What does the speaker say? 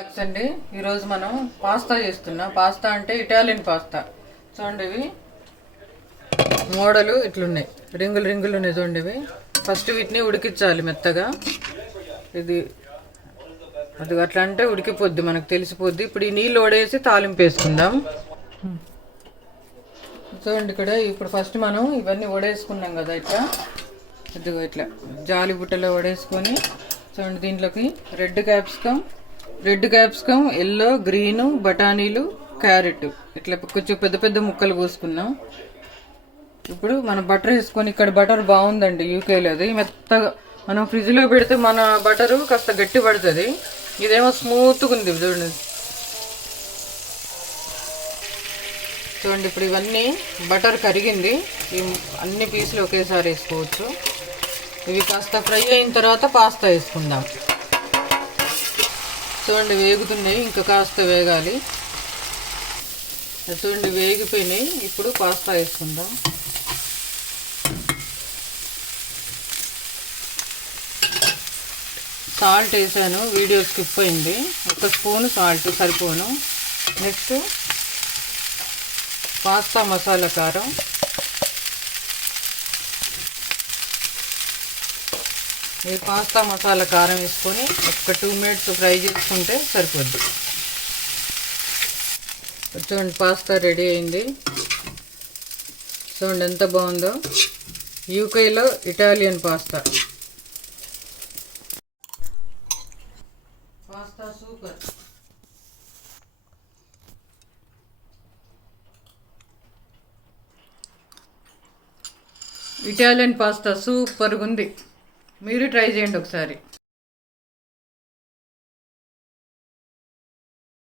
అండి ఈరోజు మనం పాస్తా చేస్తున్నాం. పాస్తా అంటే ఇటాలియన్ పాస్తా. చూడండి, ఇవి మోడలు ఇట్లున్నాయి, రింగులు రింగులు ఉన్నాయి. చూడండి, ఇవి ఫస్ట్ వీటిని ఉడికించాలి మెత్తగా. ఇది అది అట్లా అంటే ఉడికిపోద్ది, మనకు తెలిసిపోద్ది. ఇప్పుడు ఈ నీళ్ళు వడేసి తాలింపు వేసుకుందాం. చూడండి, ఇక్కడ ఇప్పుడు ఫస్ట్ మనం ఇవన్నీ వడేసుకున్నాం కదా, ఇట్లా ఇదిగో ఇట్లా జాలి బుట్టలో వడేసుకొని. చూడండి, దీంట్లోకి రెడ్ క్యాప్సికమ్, ఎల్లో, గ్రీను, బఠానీలు, క్యారెట్ ఇట్లా కొంచెం పెద్ద పెద్ద ముక్కలు కోసుకున్నాం. ఇప్పుడు మనం బటర్ వేసుకొని, ఇక్కడ బటర్ బాగుందండి యూకేలో, అది మెత్తగా. మనం ఫ్రిడ్జ్లో పెడితే మన బటరు కాస్త గట్టి పడుతుంది, ఇదేమో స్మూత్గా ఉంది. చూడండి, ఇప్పుడు ఇవన్నీ బటర్ కరిగింది. ఈ అన్ని పీసులు ఒకేసారి వేసుకోవచ్చు. ఇవి కాస్త ఫ్రై అయిన తర్వాత పాస్తా వేసుకుందాం. చూడండి, వేగుతున్నాయి, ఇంకా కాస్త వేగాలి. చూడండి, వేగిపోయినాయి. ఇప్పుడు పాస్తా వేసుకుందాం. సాల్ట్ వేసాను, వీడియో స్కిప్ అయింది. 1 స్పూను సాల్ట్ సరిపోను. నెక్స్ట్ పాస్తా మసాలా కారం, ఈ పాస్తా మసాలా కారం వేసుకొని ఒక 2 మినిట్స్ ఫ్రై చేసుకుంటే సరిపోద్ది. చూడండి, పాస్తా రెడీ అయింది. చూడండి ఎంత బాగుందో, యూకేలో Italian pasta. Pasta super. Italian pasta సూపర్గా ఉంది. మీరు ట్రై చేయండి ఒకసారి.